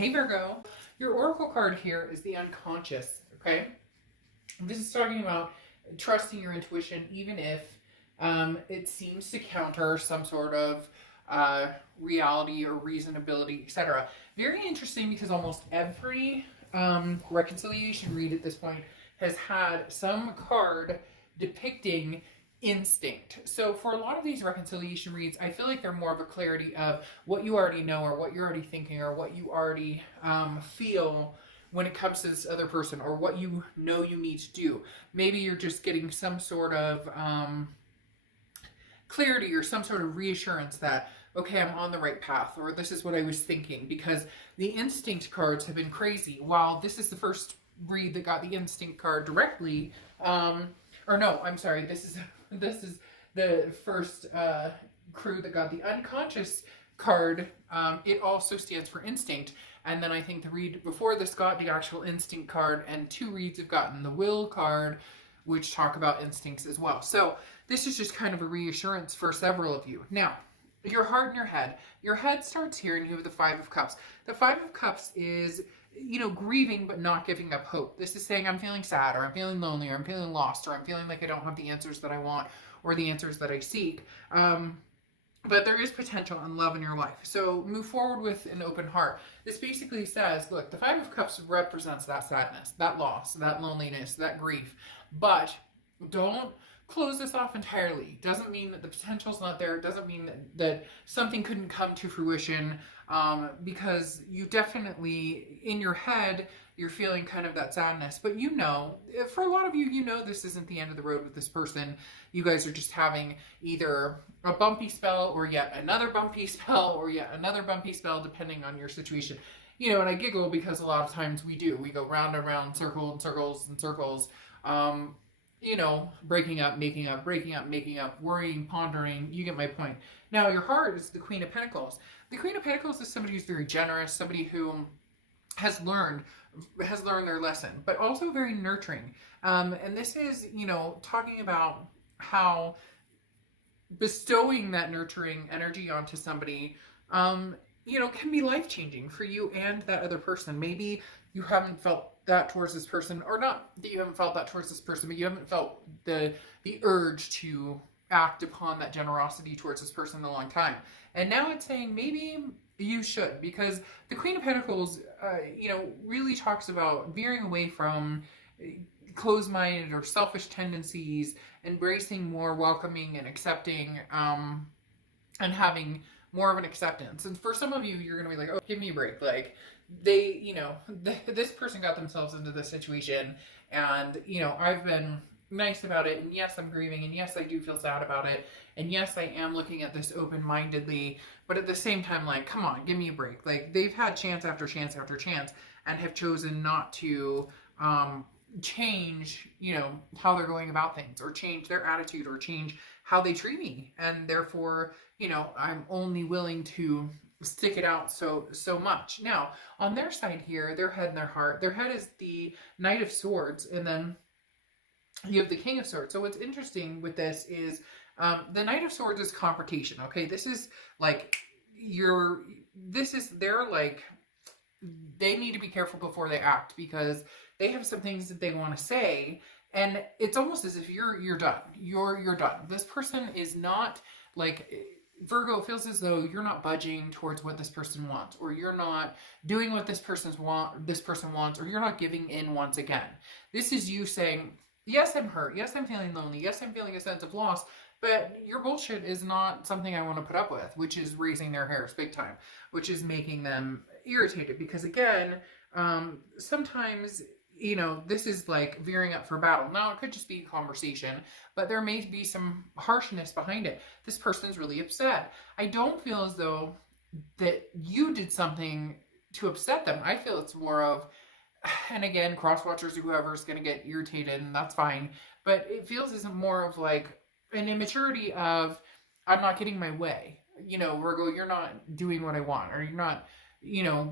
Hey Virgo, your oracle card here is the unconscious, okay? This is talking about trusting your intuition even if it seems to counter some sort of reality or reasonability, etc. Very interesting because almost every reconciliation read at this point has had some card depicting instinct. So for a lot of these reconciliation reads, I feel like they're more of a clarity of what you already know or what you're already thinking or what you already feel when it comes to this other person or what you know you need to do. Maybe you're just getting some sort of clarity or some sort of reassurance that, okay, I'm on the right path, or this is what I was thinking, because the instinct cards have been crazy. While this is the first read that got the instinct card directly, or no, I'm sorry, this is the first crew that got the unconscious card. It also stands for instinct. And then I think the read before this got the actual instinct card, and 2 reads have gotten the will card, which talk about instincts as well. So this is just kind of a reassurance for several of you. Now, your heart and your head. Your head starts here and you have the 5 of Cups. The 5 of Cups is, grieving but not giving up hope. This is saying I'm feeling sad, or I'm feeling lonely, or I'm feeling lost, or I'm feeling like I don't have the answers that I want or the answers that I seek. But there is potential and love in your life. So move forward with an open heart. This basically says, look, the 5 of Cups represents that sadness, that loss, that loneliness, that grief. But don't close this off entirely. Doesn't mean that the potential's not there. Doesn't mean that something couldn't come to fruition, because you definitely, in your head, you're feeling kind of that sadness. But for a lot of you, this isn't the end of the road with this person. You guys are just having either a bumpy spell or yet another bumpy spell or yet another bumpy spell, depending on your situation. And I giggle because a lot of times we go round and round, circle and circles and circles. Breaking up, making up, breaking up, making up, worrying, pondering. You get my point. Now, your heart is the Queen of Pentacles. The Queen of Pentacles is somebody who's very generous, somebody who has learned their lesson, but also very nurturing. And this is, talking about how bestowing that nurturing energy onto somebody, can be life-changing for you and that other person. Maybe you haven't felt that towards this person, or not that you haven't felt that towards this person, but you haven't felt the urge to act upon that generosity towards this person in a long time. And now it's saying maybe you should, because the Queen of Pentacles, really talks about veering away from closed-minded or selfish tendencies, embracing more welcoming and accepting, and having more of an acceptance. And for some of you, you're going to be like, oh, give me a break. Like, this person got themselves into this situation, and, I've been nice about it, and yes, I'm grieving, and yes, I do feel sad about it, and yes, I am looking at this open-mindedly, but at the same time, like, come on, give me a break. Like, they've had chance after chance after chance, and have chosen not to, change, how they're going about things, or change their attitude, or change how they treat me, and therefore, I'm only willing to stick it out so much. Now, on their side here, their head and their heart, their head is the Knight of Swords, and then you have the King of Swords. So what's interesting with this is the Knight of Swords is confrontation, okay? This is like they need to be careful before they act, because they have some things that they want to say, and it's almost as if you're done. You're done. This person is not, like, Virgo, feels as though you're not budging towards what this person wants, or you're not doing what this person wants, or you're not giving in once again. This is you saying, yes, I'm hurt. Yes, I'm feeling lonely. Yes, I'm feeling a sense of loss, but your bullshit is not something I want to put up with, which is raising their hairs big time, which is making them irritated, because again, sometimes, this is like veering up for battle. Now, it could just be a conversation, but there may be some harshness behind it. This person's really upset. I don't feel as though that you did something to upset them. I feel it's more of, and again, cross-watchers or whoever's going to get irritated, and that's fine, but it feels as more of like an immaturity of, I'm not getting my way. Virgo, you're not doing what I want, or you're not,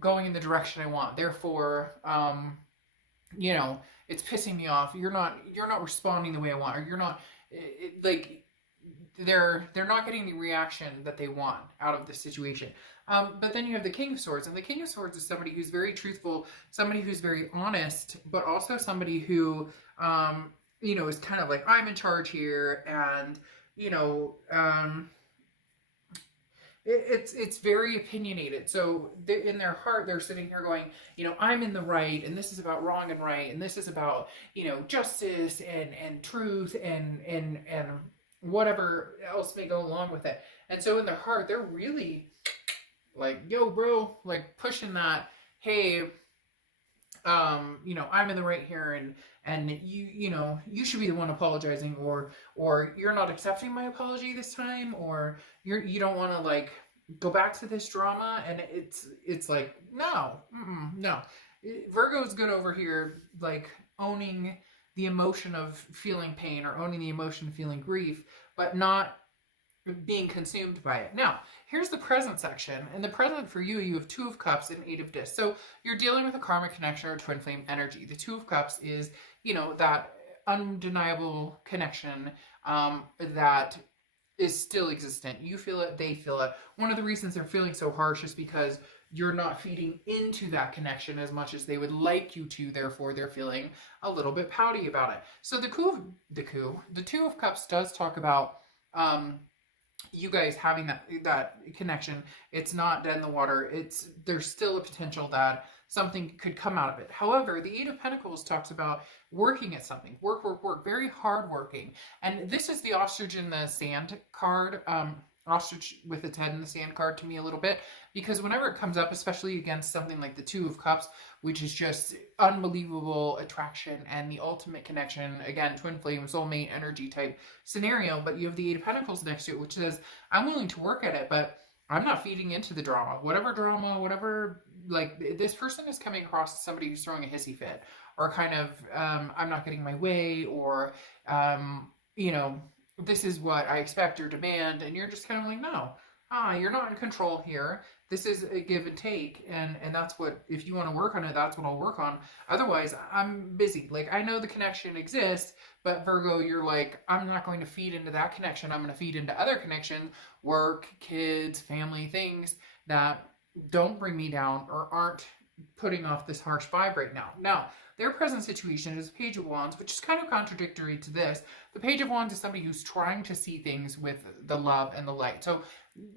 going in the direction I want. Therefore, it's pissing me off. You're not responding the way I want, or you're not, like, they're not getting the reaction that they want out of this situation. But then you have the King of Swords, and the King of Swords is somebody who's very truthful, somebody who's very honest, but also somebody who, you know, is kind of like, I'm in charge here, and, you know, it's very opinionated. So in their heart, they're sitting here going, you know, I'm in the right, and this is about wrong and right, and this is about, you know, justice and truth and whatever else may go along with it. And so in their heart, they're really like, yo, bro, like pushing that, hey, you know, I'm in the right here, and you know, you should be the one apologizing, or you're not accepting my apology this time, or you don't want to like go back to this drama. And it's like, no, no. Virgo's good over here, like owning the emotion of feeling pain, or owning the emotion of feeling grief, but not being consumed by it. Now, here's the present section. In the present for you, you have Two of Cups and Eight of Discs. So you're dealing with a karmic connection or twin flame energy. The Two of Cups is, you know, that undeniable connection that is still existent. You feel it, they feel it. One of the reasons they're feeling so harsh is because you're not feeding into that connection as much as they would like you to. Therefore, they're feeling a little bit pouty about it. So the Two of Cups does talk about you guys having that connection. It's not dead in the water. There's still a potential that something could come out of it. However, the Eight of Pentacles talks about working at something. Work, very hard working. And this is the ostrich in the sand card. Ostrich with its head in the sand card to me a little bit, because whenever it comes up, especially against something like the Two of Cups, which is just unbelievable attraction and the ultimate connection, again, twin flame, soulmate energy type scenario, but you have the Eight of Pentacles next to it, which says, I'm willing to work at it, but I'm not feeding into the drama, whatever, like, this person is coming across as somebody who's throwing a hissy fit, or kind of, I'm not getting my way, or, you know, this is what I expect or demand, and you're just kind of like, no, you're not in control here. This is a give and take, and that's what, if you want to work on it, that's what I'll work on. Otherwise, I'm busy. Like, I know the connection exists, but Virgo, you're like, I'm not going to feed into that connection. I'm going to feed into other connections, work, kids, family, things that don't bring me down or aren't putting off this harsh vibe right now. Now, their present situation is Page of Wands, which is kind of contradictory to this. The Page of Wands is somebody who's trying to see things with the love and the light. So,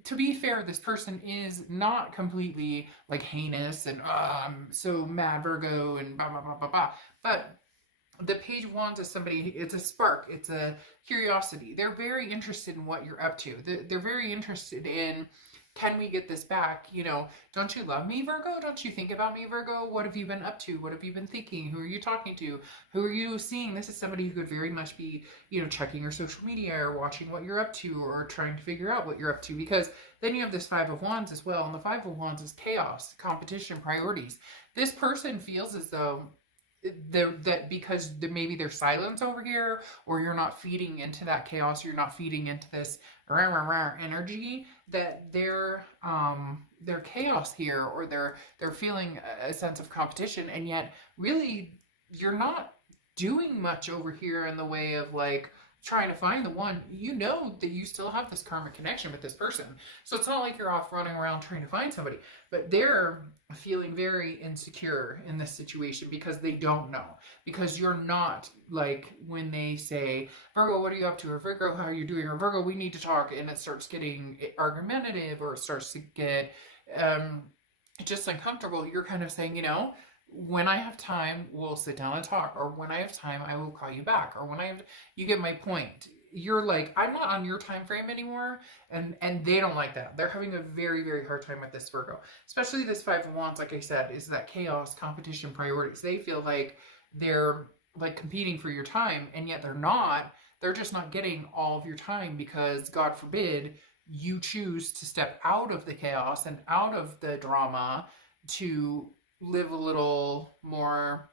to be fair, this person is not completely like heinous and I'm so mad, Virgo, and blah, blah, blah, blah, blah. But the Page of Wands is somebody, it's a spark, it's a curiosity. They're very interested in what you're up to. They're very interested in, can we get this back? You know, don't you love me, Virgo? Don't you think about me, Virgo? What have you been up to? What have you been thinking? Who are you talking to? Who are you seeing? This is somebody who could very much be, you know, checking your social media or watching what you're up to or trying to figure out what you're up to, because then you have this Five of Wands as well. And the Five of Wands is chaos, competition, priorities. This person feels as though that because maybe there's silence over here, or you're not feeding into that chaos, you're not feeding into this rah, rah, rah energy, that they're chaos here, or they're feeling a sense of competition, and yet really you're not doing much over here in the way of like trying to find the one. You know that you still have this karmic connection with this person, so it's not like you're off running around trying to find somebody, but they're feeling very insecure in this situation because they don't know, because you're not like, when they say, Virgo, what are you up to? Or Virgo, how are you doing? Or Virgo, we need to talk, and it starts getting argumentative, or it starts to get just uncomfortable. You're kind of saying, you know, when I have time, we'll sit down and talk, or when I have time, I will call you back, or when you get my point. You're like, I'm not on your time frame anymore, and they don't like that. They're having a very, very hard time with this, Virgo. Especially this Five of Wands, like I said, is that chaos, competition, priorities. They feel like they're like competing for your time, and yet they're not. They're just not getting all of your time because, God forbid, you choose to step out of the chaos and out of the drama to live a little more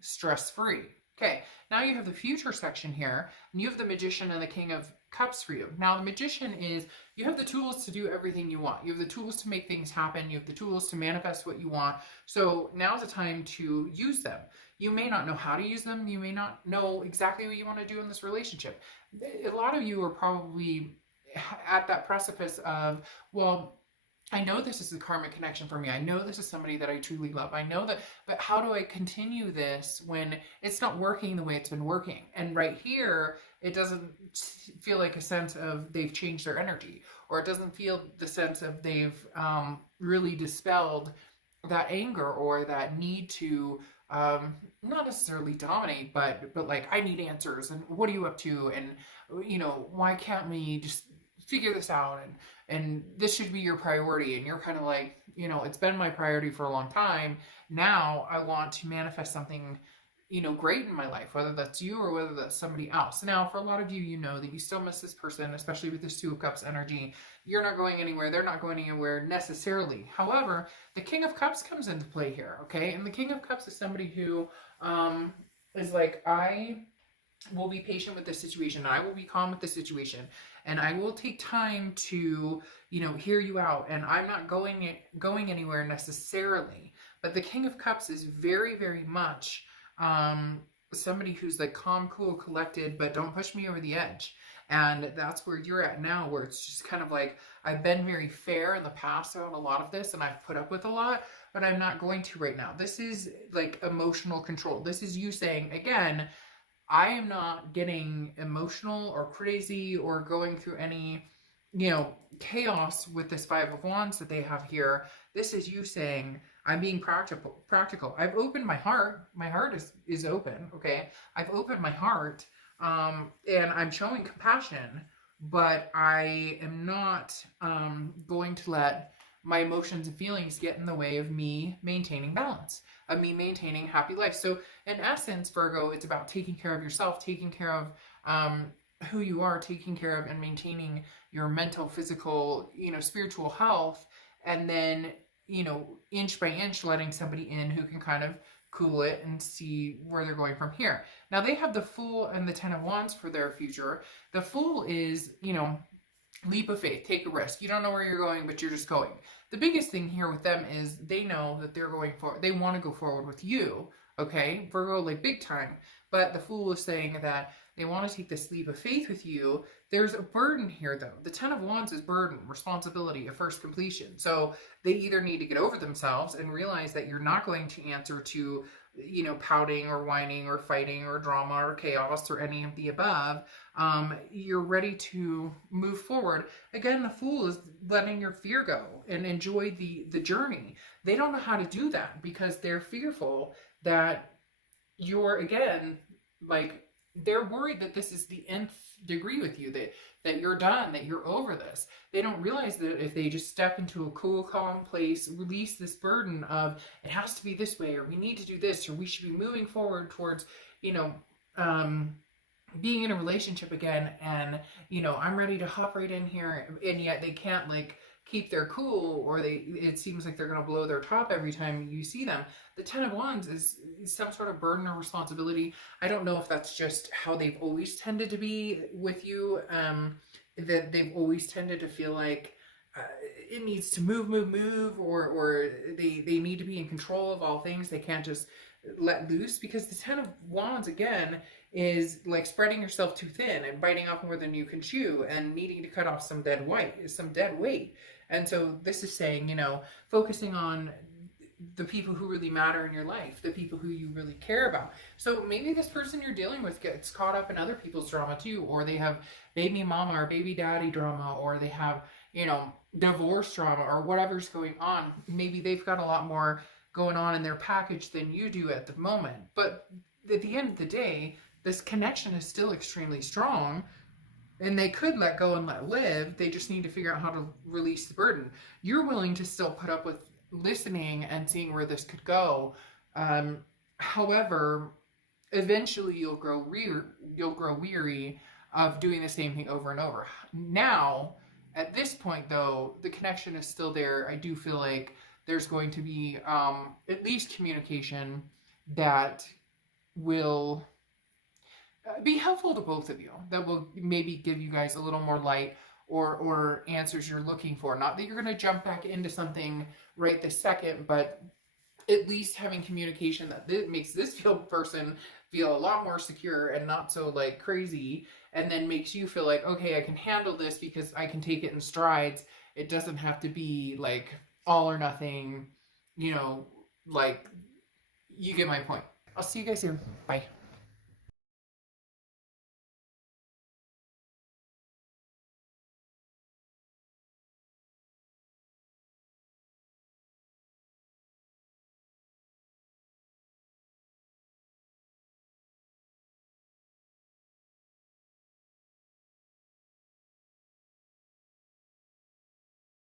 stress-free. Okay, now you have the future section here, and you have the Magician and the King of Cups for you. Now, the Magician is, you have the tools to do everything you want. You have the tools to make things happen. You have the tools to manifest what you want. So now's the time to use them. You may not know how to use them. You may not know exactly what you want to do in this relationship. A lot of you are probably at that precipice of, well, I know this is a karmic connection for me. I know this is somebody that I truly love. I know that, but how do I continue this when it's not working the way it's been working? And right here, it doesn't feel like a sense of they've changed their energy, or it doesn't feel the sense of they've really dispelled that anger or that need to not necessarily dominate, but like, I need answers, and what are you up to, and you know, why can't we just figure this out, and this should be your priority. And you're kind of like, you know, it's been my priority for a long time. Now I want to manifest something, you know, great in my life, whether that's you or whether that's somebody else. Now, for a lot of you, you know that you still miss this person, especially with this Two of Cups energy. You're not going anywhere. They're not going anywhere necessarily. However, the King of Cups comes into play here, okay? And the King of Cups is somebody who is like, I will be patient with this situation. I will be calm with this situation, and I will take time to, you know, hear you out. And I'm not going anywhere necessarily. But the King of Cups is very, very much somebody who's like calm, cool, collected, but don't push me over the edge. And that's where you're at now, where it's just kind of like, I've been very fair in the past on a lot of this, and I've put up with a lot, but I'm not going to right now. This is like emotional control. This is you saying, again, I am not getting emotional or crazy or going through any, you know, chaos with this Five of Wands that they have here. This is you saying, I'm being practical. I've opened my heart. My heart is open, okay? I've opened my heart, and I'm showing compassion, but I am not going to let my emotions and feelings get in the way of me maintaining balance, of me maintaining happy life. So in essence, Virgo, it's about taking care of yourself, taking care of who you are, taking care of and maintaining your mental, physical, you know, spiritual health, and then, you know, inch by inch letting somebody in who can kind of cool it and see where they're going from here. Now, they have the Fool and the Ten of Wands for their future. The Fool is, you know, leap of faith, take a risk. You don't know where you're going, but you're just going. The biggest thing here with them is they know that they're going for, they want to go forward with you, okay? Virgo, like big time. But the Fool is saying that they want to take this leap of faith with you. There's a burden here, though. The Ten of Wands is burden, responsibility, a first completion. So they either need to get over themselves and realize that you're not going to answer to, you know, pouting or whining or fighting or drama or chaos or any of the above. You're ready to move forward. Again, the Fool is letting your fear go and enjoy the journey. They don't know how to do that because they're fearful that you're, again, like, they're worried that this is the nth degree with you, that you're done, that you're over this. They don't realize that if they just step into a cool, calm place, release this burden of, it has to be this way, or we need to do this, or we should be moving forward towards, you know, being in a relationship again, and, you know, I'm ready to hop right in here, and yet they can't, like, keep their cool, or it seems like they're going to blow their top every time you see them. The Ten of Wands is some sort of burden or responsibility. I don't know if that's just how they've always tended to be with you, that they've always tended to feel like it needs to move, or they need to be in control of all things. They can't just let loose, because the Ten of Wands, again, is like spreading yourself too thin and biting off more than you can chew and needing to cut off some dead weight. And so this is saying, you know, focusing on the people who really matter in your life, the people who you really care about. So maybe this person you're dealing with gets caught up in other people's drama too, or they have baby mama or baby daddy drama, or they have, you know, divorce drama, or whatever's going on. Maybe they've got a lot more going on in their package than you do at the moment. But at the end of the day, this connection is still extremely strong, and they could let go and let live. They just need to figure out how to release the burden. You're willing to still put up with listening and seeing where this could go. However, eventually you'll grow weary of doing the same thing over and over. Now, at this point, though, the connection is still there. I do feel like there's going to be at least communication that will be helpful to both of you. That will maybe give you guys a little more light or answers you're looking for. Not that you're going to jump back into something right this second, but at least having communication that makes this person feel a lot more secure and not so like crazy, and then makes you feel like, okay, I can handle this because I can take it in strides. It doesn't have to be like all or nothing, you know, like, you get my point. I'll see you guys soon. Bye.